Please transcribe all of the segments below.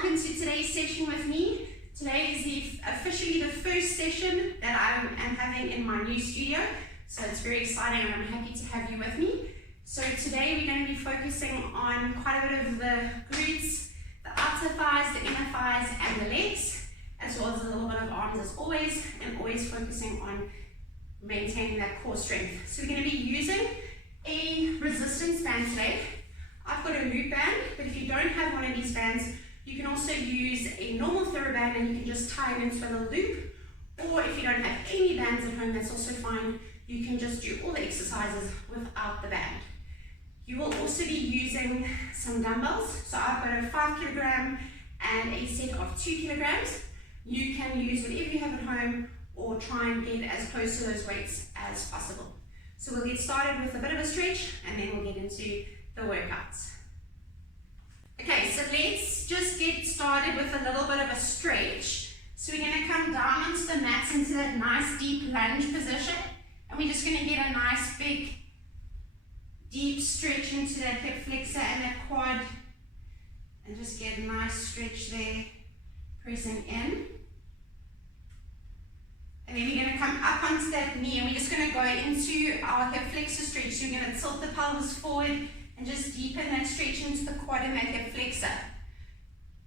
welcome to today's session with me. Today is officially the first session that I am having in my new studio, so it's very exciting and I'm happy to have you with me. So today we're going to be focusing on quite a bit of the glutes, the outer thighs, the inner thighs and the legs, as well as a little bit of arms as always, and always focusing on maintaining that core strength. So we're going to be using a resistance band today. I've got a loop band, but if you don't have one of these bands, you can also use a normal TheraBand and you can just tie it into a little loop. Or if you don't have any bands at home, that's also fine. You can just do all the exercises without the band. You will also be using some dumbbells. So I've got a 5 kilogram and a set of 2 kilograms. You can use whatever you have at home or try and get as close to those weights as possible. So we'll get started with a bit of a stretch and then we'll get into the workouts. Okay, so let's just get started with a little bit of a stretch. So we're going to come down onto the mats into that nice deep lunge position, and we're just going to get a nice big deep stretch into that hip flexor and that quad, and just get a nice stretch there, pressing in. And then we're going to come up onto that knee, and we're just going to go into our hip flexor stretch. So we're going to tilt the pelvis forward and just deepen that stretch into the quad and that hip flexor.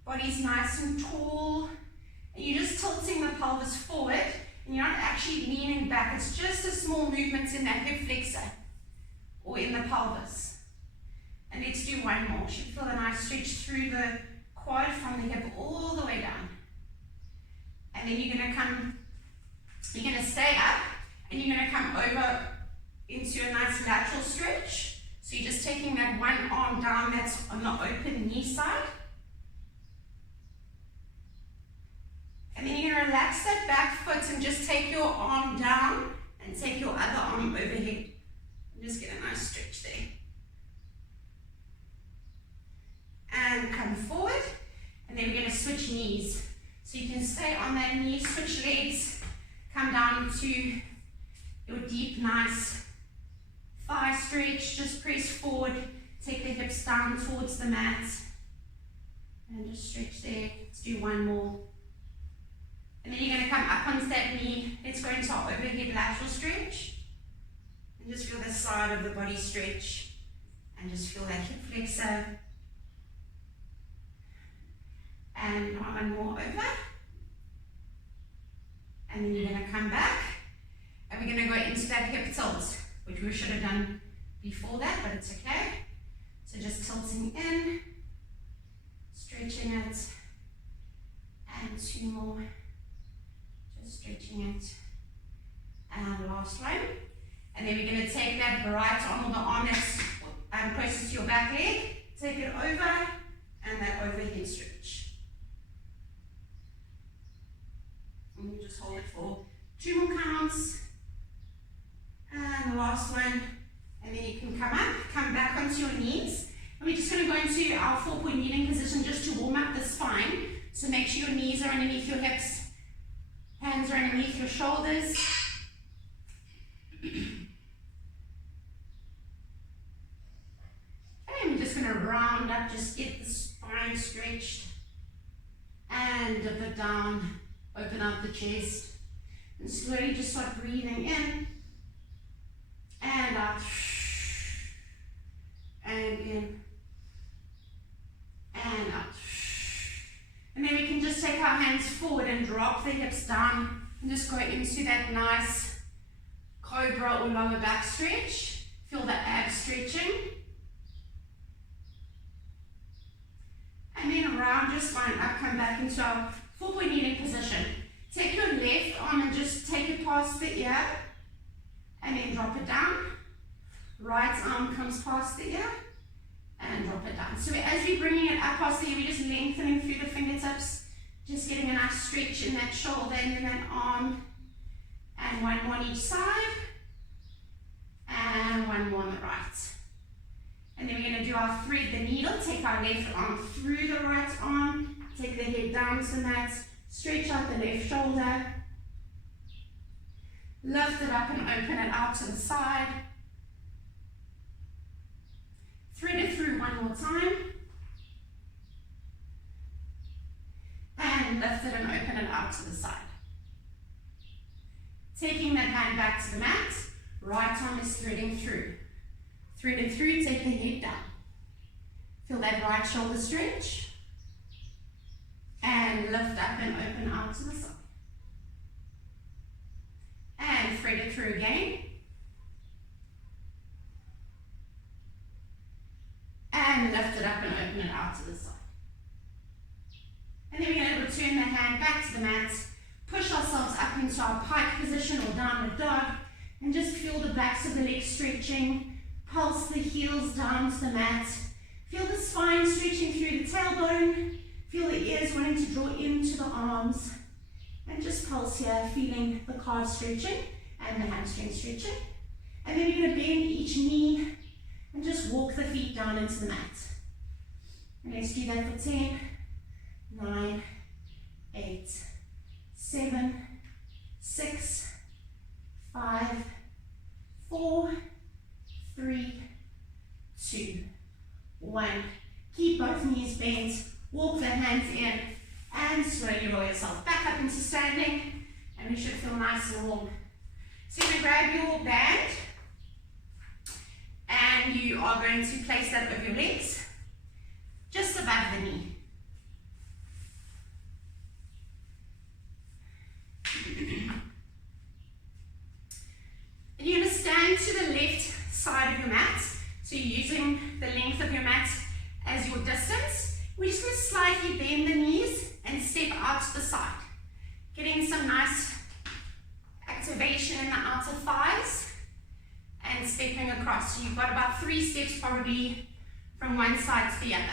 Body's nice and tall. And you're just tilting the pelvis forward and you're not actually leaning back. It's just a small movement in that hip flexor or in the pelvis. And let's do one more. You should feel a nice stretch through the quad from the hip all the way down. And then you're going to stay up and you're going to come over into a nice lateral stretch. So you're just taking that one arm down that's on the open knee side. And then you're going to relax that back foot and just take your arm down and take your other arm overhead. And just get a nice stretch there. And come forward. And then we're going to switch knees. So you can stay on that knee, switch legs, come down to your deep, nice thigh stretch, just press forward, take the hips down towards the mat, and just stretch there. Let's do one more. And then you're going to come up onto that knee. Let's go into our overhead lateral stretch. And just feel the side of the body stretch. And just feel that hip flexor. And one more over. And then you're going to come back. And we're going to go into that hip tilt, which we should have done before that, but it's okay. So just tilting in, stretching it, and two more. Just stretching it, and last one. And then we're going to take that right arm, or the arm that's closest to your back leg, take it over, and that overhead stretch. And you just hold it for 2 more counts. And the last one, and then you can come up, come back onto your knees. And we're just going to go into our 4-point kneeling position just to warm up the spine. So make sure your knees are underneath your hips, hands are underneath your shoulders. Okay, and we're just going to round up, just get the spine stretched. And dip it down, open up the chest. And slowly just start breathing in. And out, and in, and out. And then we can just take our hands forward and drop the hips down and just go into that nice cobra or lower back stretch. Feel the abs stretching. And then around your spine up, come back into our 4-point kneeling position. Take your left arm and just take it past the ear. And then drop it down. Right arm comes past the ear and drop it down. So as we're bringing it up past the ear, we're just lengthening through the fingertips, just getting a nice stretch in that shoulder and in that arm. And one more on each side. And one more on the right. And then we're going to do our thread the needle. Take our left arm through the right arm. Take the head down to the mat. Stretch out the left shoulder. Lift it up and open it out to the side. Thread it through one more time. and lift it and open it out to the side. Taking that hand back to the mat, right arm is threading through. Thread it through, take the head down. Feel that right shoulder stretch. And lift up and open out to the side. And thread it through again. And lift it up and open it out to the side. And then we're going to return the hand back to the mat, push ourselves up into our pike position or downward dog, and just feel the backs of the legs stretching, pulse the heels down to the mat, feel the spine stretching through the tailbone, feel the ears wanting to draw into the arms, and just pulse here, feeling the calves stretching and the hamstring stretching. And then you're going to bend each knee and just walk the feet down into the mat. And let's do that for 10, 9, 8, 7, 6, 5, 4, 3, 2, 1. Keep both knees bent, walk the hands in, and slowly roll yourself back up into standing, and we should feel nice and warm. So you're going to grab your band, and you are going to place that over your legs, just above the knee. And you're going to stand to the left side of your mat, so you're using the length of your mat as your distance. We're just going to slightly bend the knees and step out to the side, getting some nice activation in the outer thighs and stepping across. So you've got about 3 steps probably from one side to the other.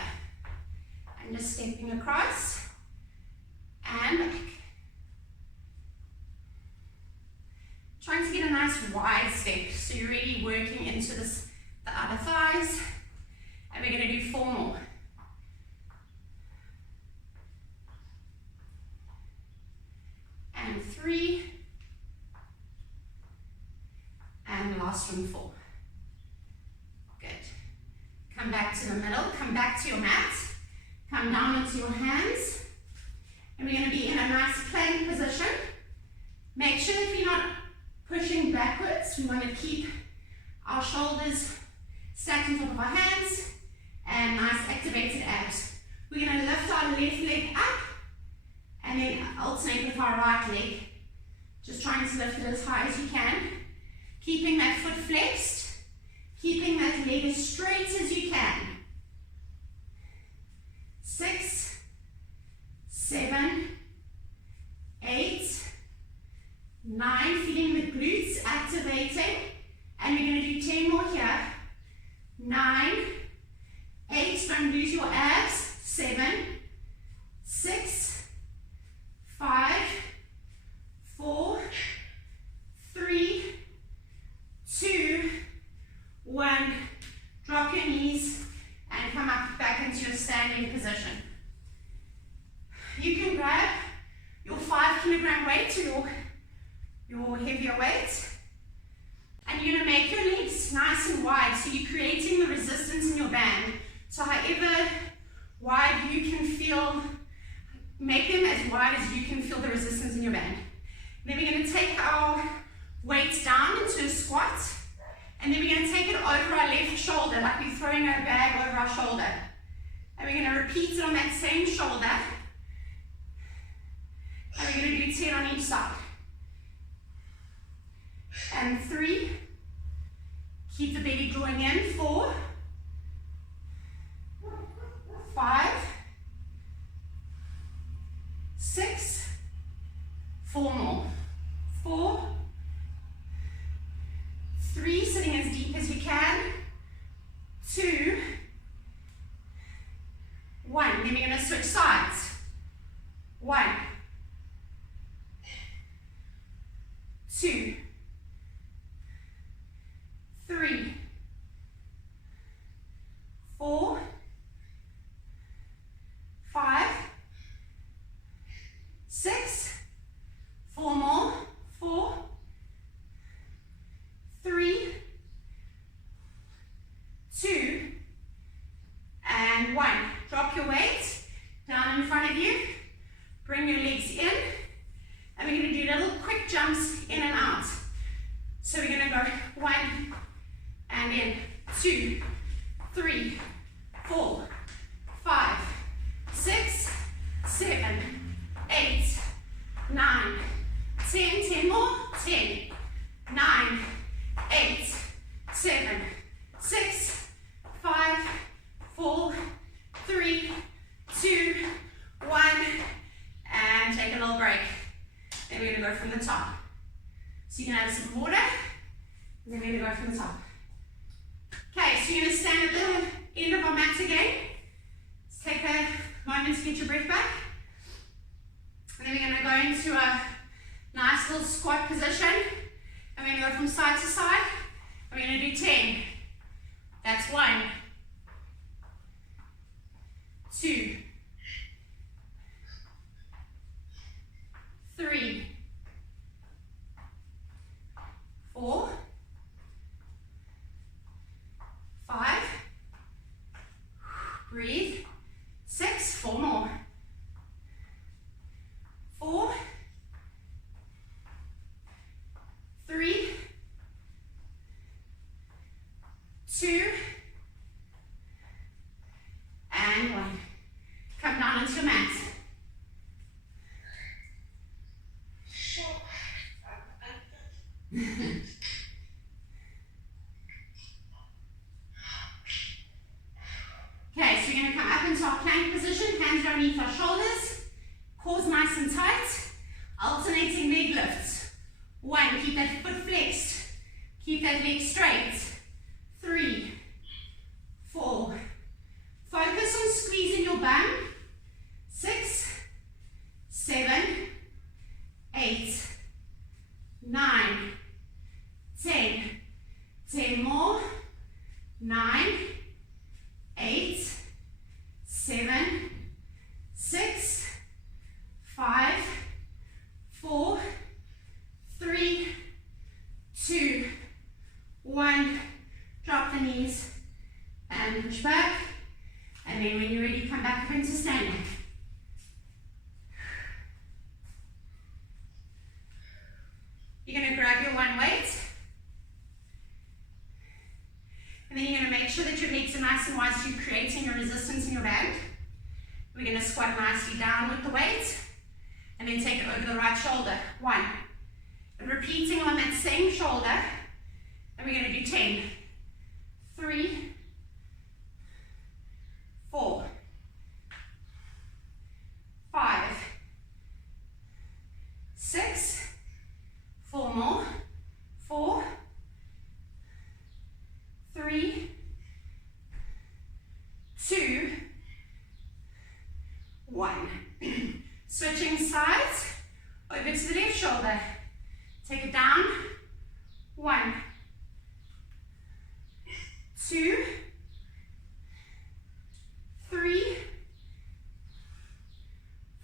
And just stepping across and back. Trying to get a nice wide step, so you're really working into the outer thighs. And we're going to do 4 more. And 3. And last one, 4. Good. Come back to the middle, come back to your mat, come down into your hands. And we're going to be in a nice plank position. Make sure that we're not pushing backwards. We want to keep our shoulders stacked on top of our hands and nice activated abs. We're going to lift our left leg up and then alternate with our right leg. Just trying to lift it as high as you can. Keeping that foot flexed. Keeping that leg as straight as you can. 6, 7, 8, 9, feeling the glutes activating, and we're going to do 10 more here. 9, 8, don't lose your abs. 7, 6, 5, 4, 3, 2, 1. Drop your knees and come up back into your standing position. You can grab your 5 kilogram weight to your heavier weight, and you're going to make your legs nice and wide, so you're creating the resistance in your band. So however wide you can feel, make them as wide as you can feel the resistance in your band. Then we're going to take our weight down into a squat, and then we're going to take it over our left shoulder, like we're throwing our bag over our shoulder. And we're going to repeat it on that same shoulder, and we're going to do 10 on each side. And 3, keep the belly drawing in. 4, 5, 6, 4 more. 4, 3, sitting as deep as you can. 2, 1. Then we're going to switch sides. 1, 2, 3, 4, 5, 6, 4 more. 4, 3, 2, and 1. Drop your weight down in front of you. Bring your legs in, and we're going to do little quick jumps in and out. So we're going to go 1, and then 2, 3, 4, 5, 6, 7, 8, 9, 10, 10 more, 10, 9, 8, 7, 6, 5, 4, 3, 2, 1, and take a little break. Then we're going to go from the top. So you can have some water, and then we're going to go from the top. Okay, so you're going to stand at the end of our mat again. Let's take a moment to get your breath back. And then we're going to go into a nice little squat position. And we're going to go from side to side. And we're going to do 10. That's 1, 2, 3, 4, 5, breathe, 6, 4 more, 4, 3, 2, and 1. Come down onto your mat. Okay, so we're going to come up into our plank position, hands underneath our shoulders, cores nice and tight, alternating leg lifts. 1, keep that foot flexed, keep that leg straight. 3, 4, focus on squeezing your bum. 6, 7, 8, 9, 10, 10 more, 9, 8, 7, 6, 5, 4, 3, 2, 1. Drop the knees and push back. And then when you're ready, come back up into standing. You're going to grab your one weight. And then you're going to make sure that your legs are nice and wide so you're creating your resistance in your band. We're going to squat nicely down with the weight. And then take it over the right shoulder. 1. And repeating on that same shoulder. And we're going to do 10. 3, 4, 5, 6, 4 more, 4, 3, 2, 1. Switching sides, over to the left shoulder. Take it down. 1, 2, 3,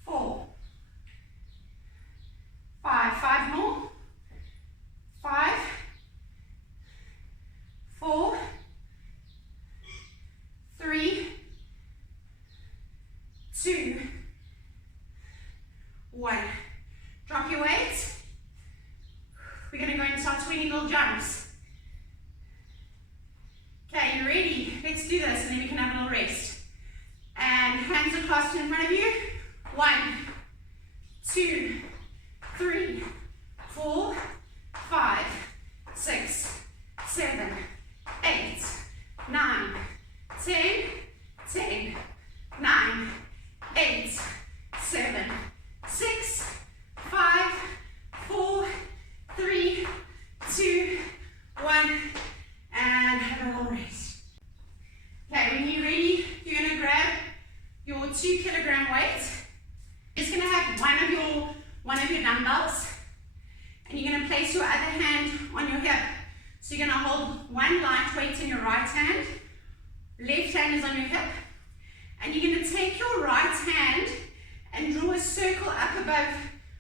4, 5, 5 more, 5, 4, 3, 2, 1. Drop your weight. We're going to go into our 20 little jumps. Okay, you ready? Let's do this and then we can have a little rest. And hands are clasped in front of you. 1, 2, 3, 4, 5, 6, 7, 8, 9, 10, 10, 9, 8, 7, 6, 5, 4, 3, 2, 1, and have a little rest. Okay, when you're ready, you're going to grab your 2 kilogram weight. You're just going to have one of your dumbbells, and you're going to place your other hand on your hip. So you're going to hold one light weight in your right hand, left hand is on your hip, and you're going to take your right hand and draw a circle up above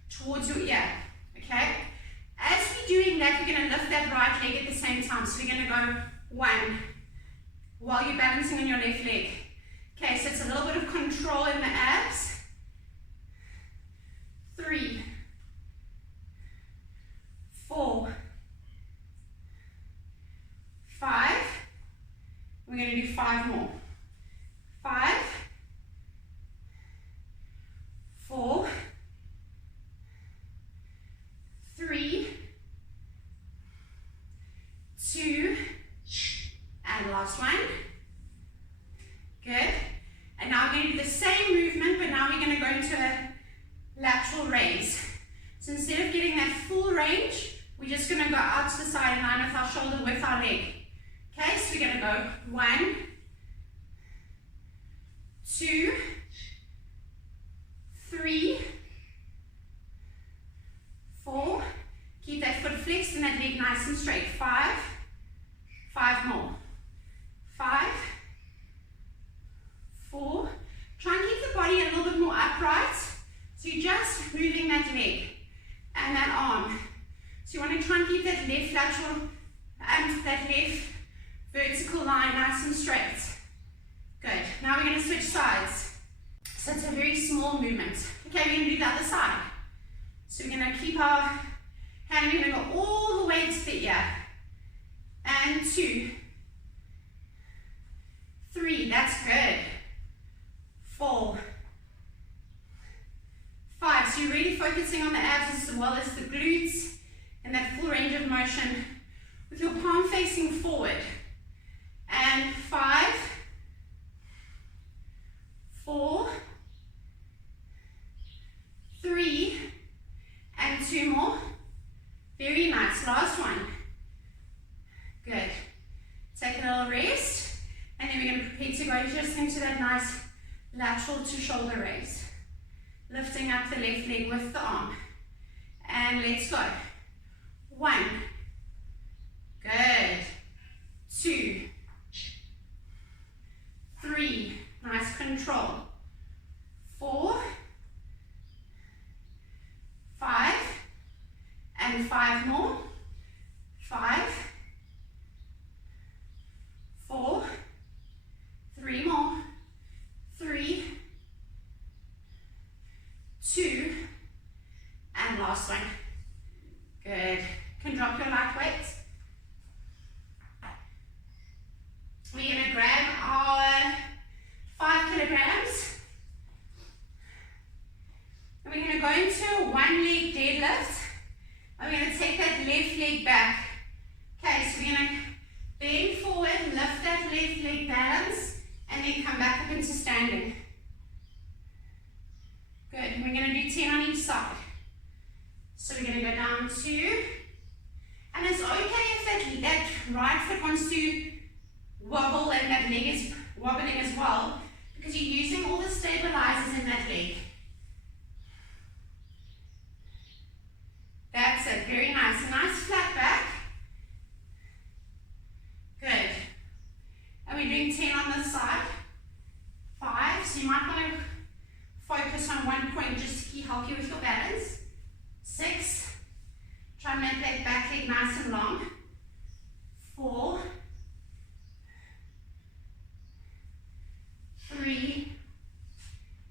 towards your ear, okay? As we're doing that, we're going to lift that right leg at the same time. So we're going to go 1 while you're balancing on your left leg. Okay, so it's a little bit of control in the abs. 5 more. 5, 4, 3, 2, and last one. Good. And now we're going to do the same movement, but now we're going to go into a lateral raise. So instead of getting that full range, we're just going to go out to the side in line with our shoulder with our leg. Okay, so we're going to go 1, 2, 3, 4. Keep that foot flexed and that leg nice and straight. 5, 5 more. 5, 4. Try and keep the body a little bit more upright. So you're just moving that leg and that arm. So you want to try and keep that left lateral and that left vertical line nice and straight. Good. Now we're going to switch sides. So it's a very small movement. Okay, we're going to do the other side. So we're going to keep our hand, we're going to go all the way to the ear. And 2, 3, that's good. 4, 5, so you're really focusing on the abs as well as the glutes and that full range of motion with your palm facing forward. And 5, 4, 3, and 2 more. Very nice, last one. Good. Take a little rest, and then we're going to prepare to go just into that nice lateral to shoulder raise. Lifting up the left leg with the arm. And let's go. 1. Good. 2. 3. Nice control. 4. 5. And 5 more. 5. 4. 3 more. 3. 2. And last one. Good. Can drop your light weight. We're going to grab our 5 kilograms. And we're going to go into a 1-leg deadlift. And we're going to take that left leg back. Okay, so we're going to bend forward, lift that left leg, balance, and then come back up into standing. Good. We're going to do 10 on each side. So we're going to go down 2. And it's okay if that right foot wants to wobble and that leg is wobbling as well, because you're using all the stabilizers in that leg. That's it. Very nice. A nice flat back. Good. And we're doing 10 on this side. 5. So you might want to focus on one point just to help you with your balance. 6. Try and make that back leg nice and long. 4. 3.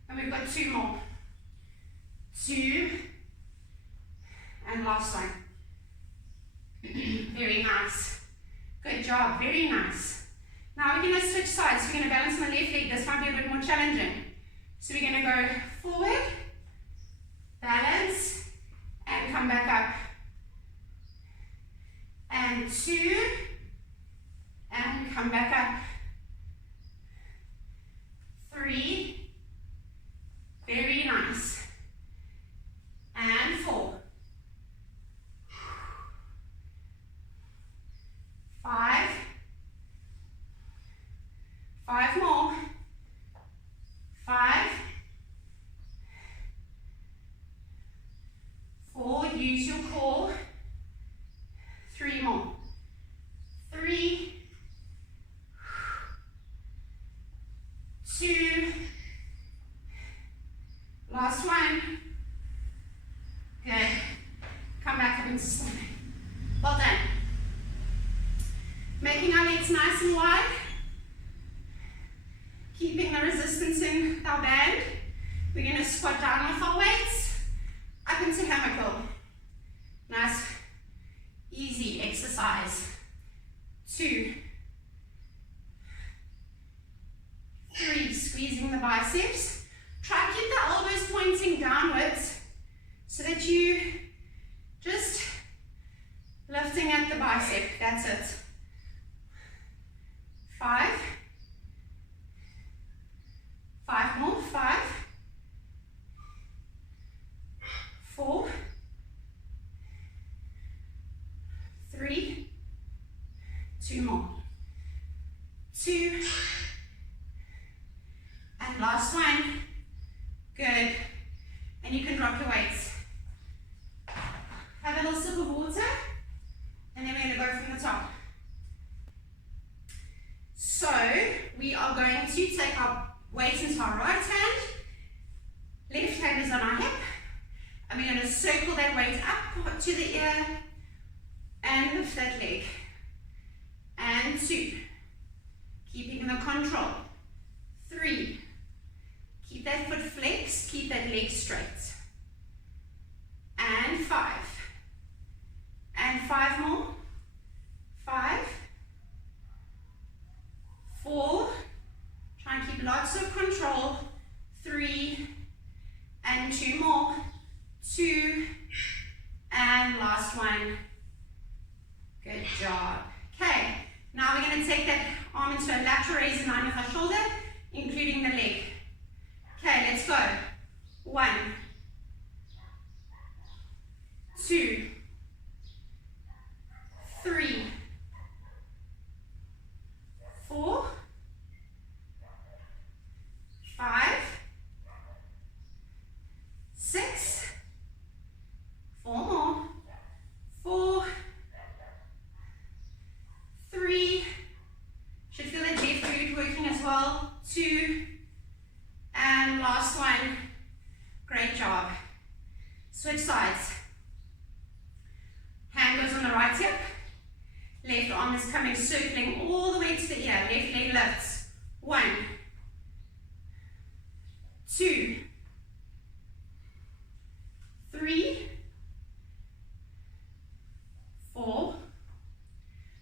And we've got 2 more. 2. And last one. Very nice. Good job. Very nice. Now we're going to switch sides. We're going to balance my left leg. This might be a bit more challenging. So we're going to go forward, balance, and come back up. And 2, and come back up. 3, very nice. And 4. 5. 5 more. 5. 4. Use your core. 3 more. 3. 2. Last one. Good. Come back up into standing. Well done. Making our legs nice and wide. Keeping the resistance in our band. We're going to squat down with our weights up into hammer curl. Nice, easy exercise. 2. and you can drop your weights. Have a little sip of water, and then we're going to go from the top. So we are going to take our weight into our right hand, left hand is on our hip, and we're going to circle that weight up to the ear and lift that leg. And 2, keeping the control. 3, keep that foot flexed, keep that leg straight. And 5, and 5 more. 5, 4, try and keep lots of control. 3, and 2 more. 2, and last one. Good job. Okay, now we're going to take that arm into a lateral raise in line with our shoulder, including the leg. Okay, let's go. 1, 2, 3, 4, 5, 6, 4 more. 4, 3, should feel that left glute working as well. 2, and last one. Great job. Switch sides. Hand goes on the right hip. Left arm is coming, circling all the way to the ear. Left leg lifts. 1, 2, 3, 4.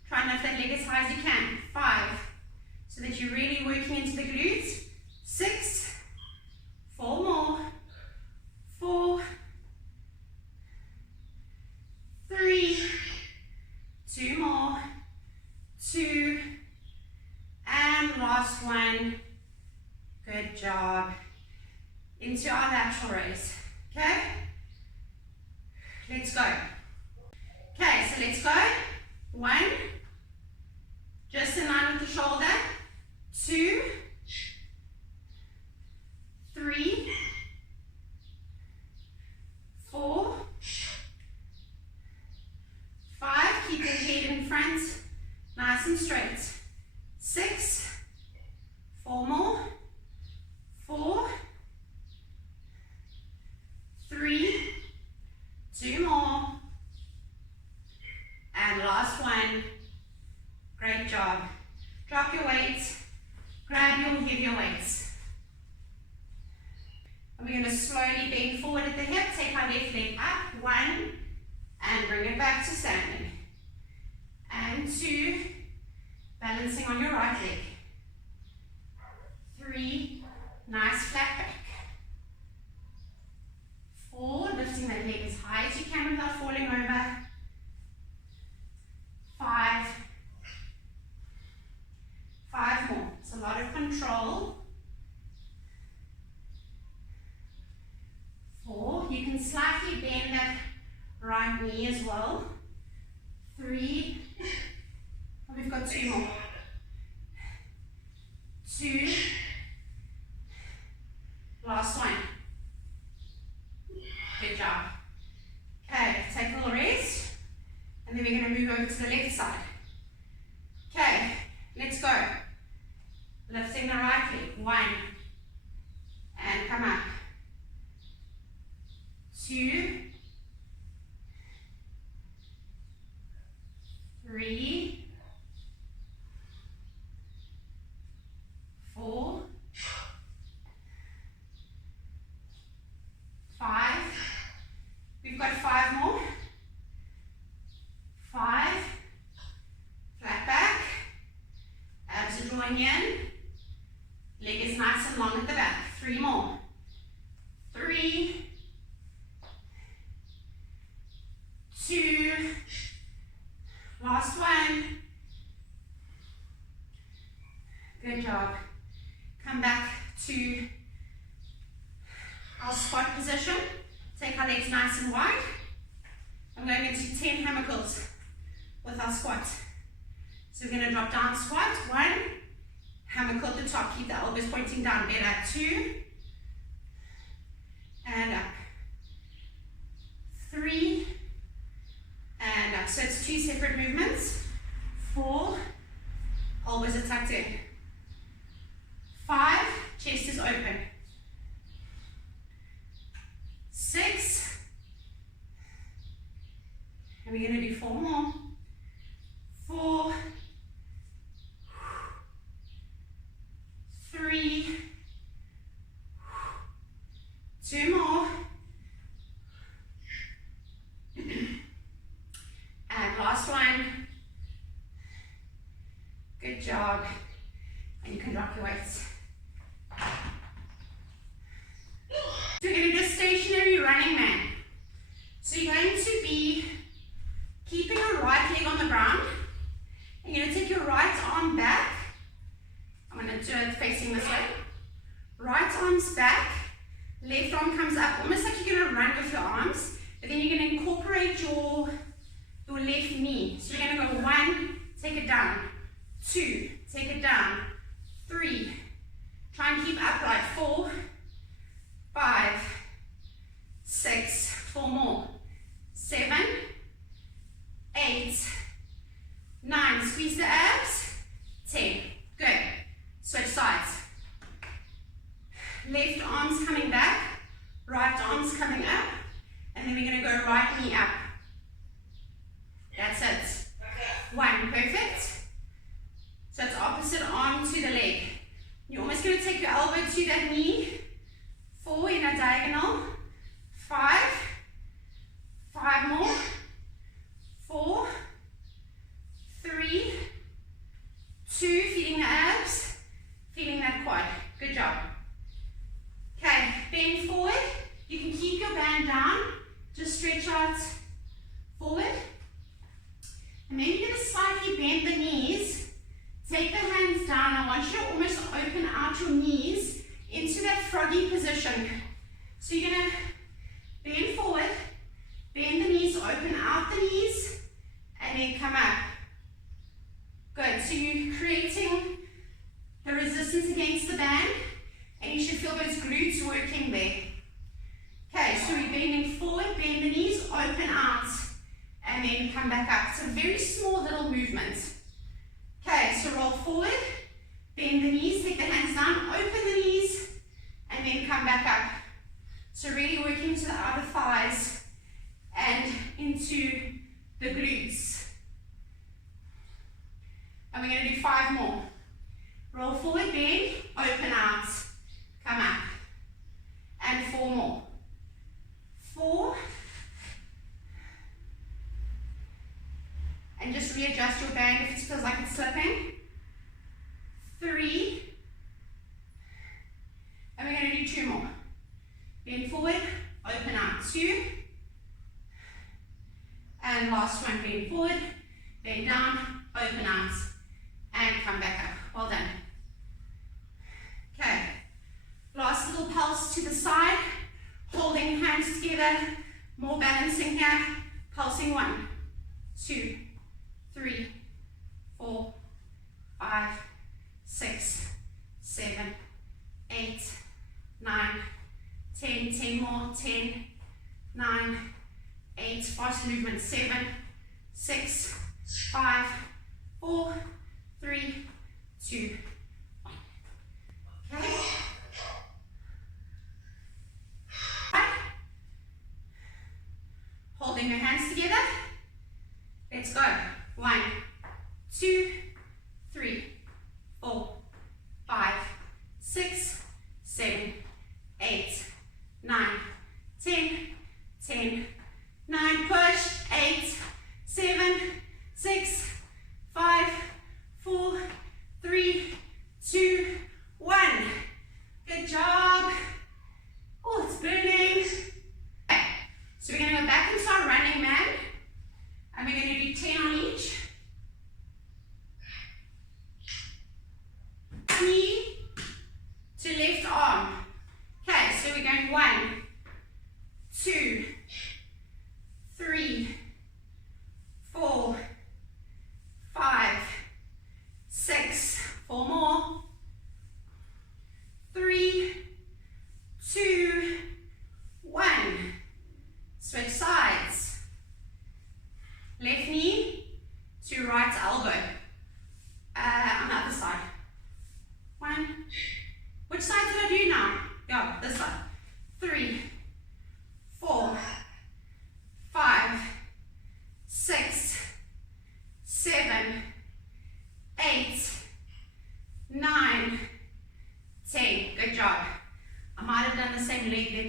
Try and lift that leg as high as you can. 5, so that you're really working into the glutes. 6, 4 more. 4, 3, 2 more. 2, and last one. Good job. Into our lateral raise. Okay? Let's go. Okay, so let's go. 1, just in line with the shoulder. 2, 3, 4, 5, keep your head in front, nice and straight. 6, 4 more. 4, 3, 2 more. And last one. Great job. Drop your weights, grab your heavier weights. And we're going to slowly bend forward at the hip, take our left leg up, 1, and bring it back to standing. And 2, balancing on your right leg. 3, nice flat back. 4, lifting that leg as high as you can without falling over. 5, 5 more. It's a lot of control. 4, you can slightly bend that right knee as well. 3, we've got 2 more. 2, last one. Good job. Okay, take a little rest. And then we're going to move over to the left side. Okay, let's go. Lifting the right leg. 1, and come up. 2, 3, 4, 5. We've got 5 more. 5, flat back, abs are drawing in, leg is nice and long at the back. 3 more. 3, 2, last one. Good job. Come back to our squat position. Take our legs nice and wide. I'm going into 10 hammer curls with our squat. So we're going to drop down squat. 1, hammer curl at the top. Keep the elbows pointing down. Better. 2, and up. separate movements. 4, elbows are tucked in. 5, chest is open. 6, and we're going to do 4 more. 4, 3, 2 more, and last one. Good job, and you can drop your weights. So we're going to do a stationary running man. So you're going to be keeping your right leg on the ground. You're going to take your right arm back. I'm going to do it facing this way. Right arm's back, left arm comes up, almost like you're going to run with your arms, but then you're going to incorporate your left knee. So you're going to go 1, take it down, 2, take it down, 3, try and keep upright, 4, 5, 6, 4 more, 7, 8, 9, squeeze the abs, 10, good. Switch sides. Left arm's coming back, right arm's coming up, and then we're going to go right knee up. That's it. 1, perfect. So it's opposite arm to the leg. You're almost going to take your elbow to that knee. 4 in a diagonal. 5, 5 more. 4, 3, 2, feeding the abs, feeding that quad. Good job. Okay, bend forward. You can keep your band down. Just stretch out forward. And then you're going to slightly bend the knees. Take the hands down. I want you to almost open out your knees into that froggy position. So you're going to bend forward, bend the knees, open out the knees, and then come up. Good. So you're creating the resistance against the band, and you should feel those glutes working there. Okay, so we're bending forward, bend the knees, open out, and then come back up. It's a very small little movement. Okay, so roll forward, bend the knees, take the hands down, open the knees, and then come back up. So really working to the outer thighs and into the glutes. And we're going to do 5 more. Roll forward, bend, open out, come up. And 4 more. 4. And just readjust your band if it feels like it's slipping. 3. And we're going to do 2 more. Bend forward, open out, 2. And last one, bend forward, bend down, open out, and come back up. Well done. Okay, last little pulse to the side, holding hands together, more balancing here, pulsing 1, 2, 3, 4, 5, 6, 7, 8, 9, 10, 10 more, 10, 9, 8, fast movement, 7, 6, 5, 4, 3, 2, 1. Okay. Holding your hands together. Let's go. 1, 2, 3, 4, 5, 6, 7, 8, 9, 10, 10, 9, push, 8, 7, 6, 5, 4, 3, 2, 1. Good job. Oh, it's burning. Okay. So we're going to go back into our running man, and we're going to do 10 on each. Knee to left arm. Okay, so we're going 1, 2, 3, 4, 5, 6, 4 more, 3, 2, 1. Switch sides. Left knee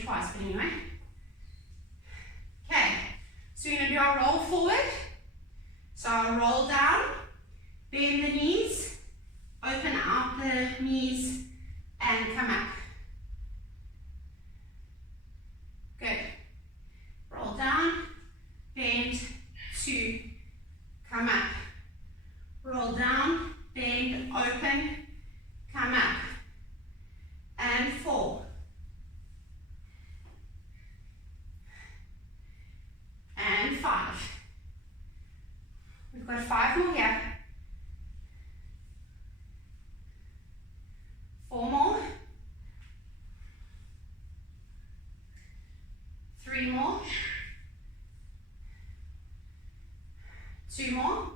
it twice, but anyway. Okay, so we're going to do our roll forward. So I'll roll down, bend the knees, open out the knees, and come up. Good. Roll down, bend, 2, come up. Roll down, bend, open, come up. And 4. And 5. We've got 5 more here. 4 more. 3 more. 2 more.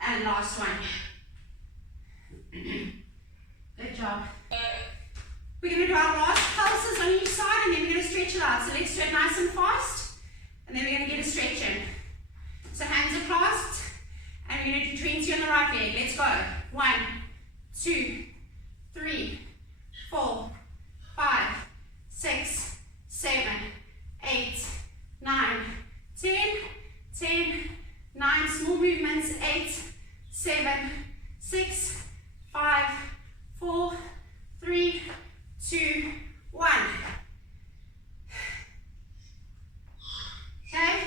And last one. Good job. We're going to do our last pulses on each side, and then we're going to stretch it out. So let's do it nice and fast, and then we're going to get a stretch in. So hands are clasped, and we're going to do 20 on the right leg. Let's go. 1, 2, 3, 4, 5, 6, 7, 8, 9, 10, 10, 9 small movements, 8, 7, 6, 5, 4, 3, 2, 1. Okay,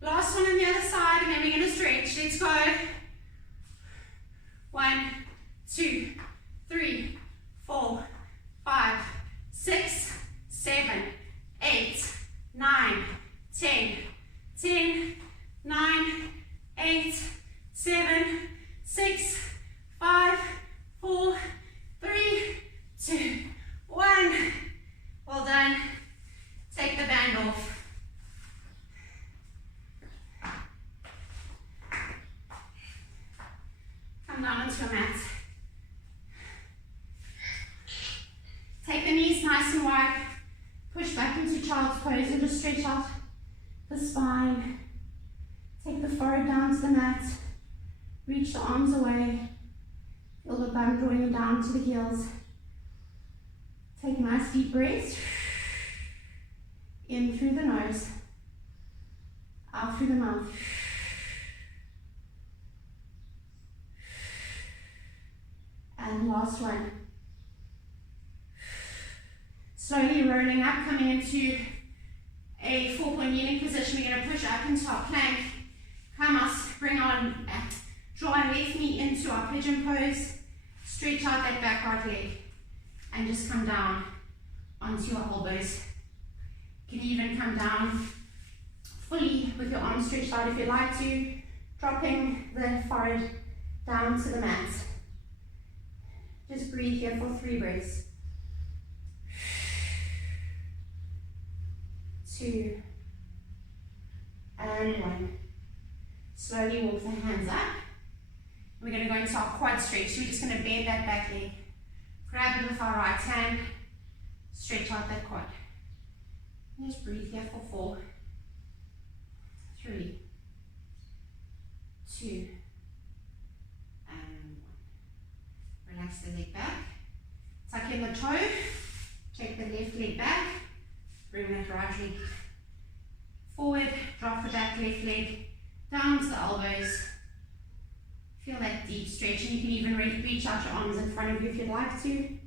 last one on the other side, and then we're going to stretch. Let's go. 1, 2, 3, 4, 5, 6, 7, 8, 9, 10, 10, 9, 8, 7, 6, 5, 4, 3, 2, 1. Well done. Take the band off. Come down onto your mat. Take the knees nice and wide. Push back into child's pose and just stretch out the spine. Take the forehead down to the mat. Reach the arms away. Feel the bum drawing you down to the heels. Take nice deep breaths. In through the nose. Out through the mouth. And last one. Slowly rolling up, coming into a 4-point kneeling position. We're going to push up into our plank. Come up, bring on, draw our left knee into our pigeon pose. Stretch out that back right leg. And just come down onto your elbows. You can even come down fully with your arms stretched out if you'd like to, dropping the forehead down to the mat. Just breathe here for 3 breaths. 2 and 1. Slowly walk the hands up. We're going to go into our quad stretch. So we're just going to bend that back leg. Grab it with our right hand. Stretch out that quad. And just breathe here for 4, 3, 2, and 1. Relax the leg back. Tuck in the toe. Take the left leg back. Bring that right leg forward. Drop the back left leg down to the elbows. Feel that deep stretch, and you can even reach out your arms in front of you if you'd like to.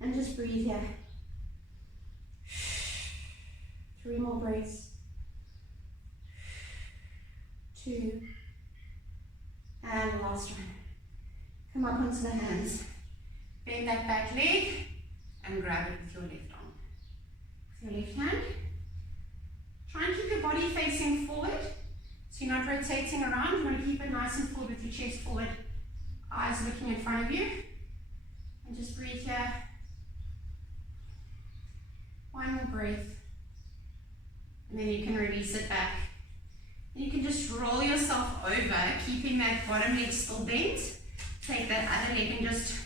And just breathe here. 3 more breaths. 2. And last one. Come up onto the hands. Bend that back leg and grab it with your left arm. With your left hand. Try and keep your body facing forward. So you're not rotating around. You want to keep it nice and forward with your chest forward. Eyes looking in front of you. And just breathe here. 1 more breath. And then you can release it back. And you can just roll yourself over, keeping that bottom leg still bent. Take that other leg and just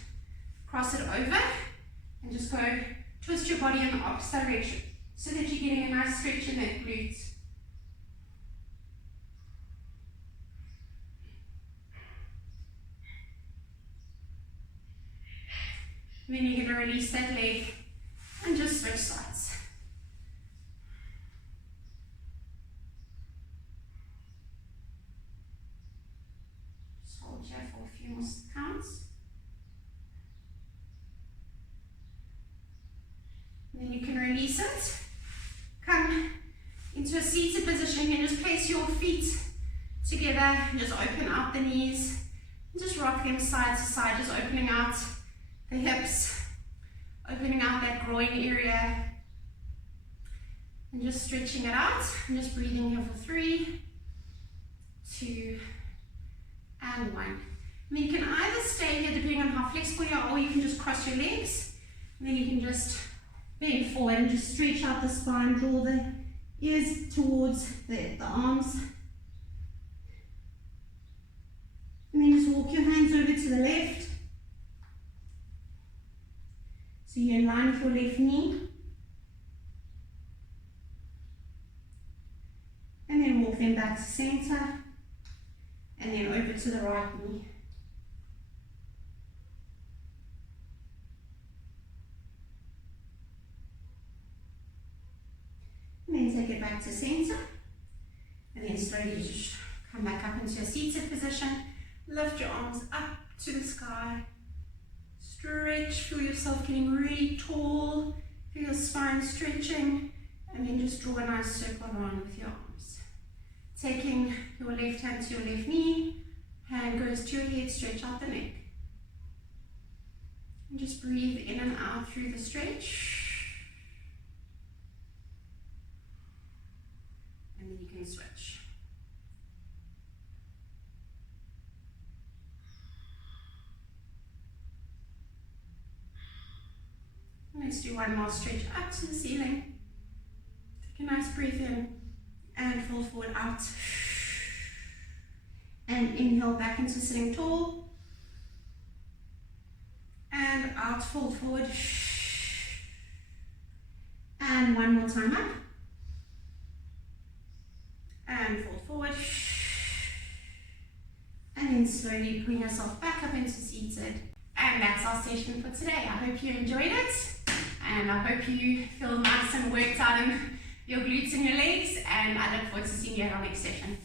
cross it over. And just go twist your body in the opposite direction so that you're getting a nice stretch in that glute. And then you're going to release that leg and just switch sides. Just hold here for a few more counts. And then you can release it. Come into a seated position. You just place your feet together and just open out the knees. And just rock them side to side, just opening out the hips, opening out that groin area. And just stretching it out. And just breathing here for 3, 2, and 1. And then you can either stay here depending on how flexible you are, or you can just cross your legs. And then you can just bend forward and just stretch out the spine, draw the ears towards the arms. And then just walk your hands over to the left. So you're in line with your left knee. And then walk them back to center. And then over to the right knee. And then take it back to center. And then slowly just come back up into a seated position. Lift your arms up to the sky. Stretch, feel yourself getting really tall. Feel your spine stretching. And then just draw a nice circle around with your arms. Taking your left hand to your left knee. Hand goes to your head, stretch out the neck. And just breathe in and out through the stretch. And then you can switch. Let's do one more stretch up to the ceiling. Take a nice breath in and fold forward out. And inhale back into sitting tall. And out, fold forward. And one more time up. And fold forward. And then slowly bring yourself back up into seated. And that's our session for today. I hope you enjoyed it. And I hope you feel nice and worked out in your glutes and your legs. And I look forward to seeing you at our next session.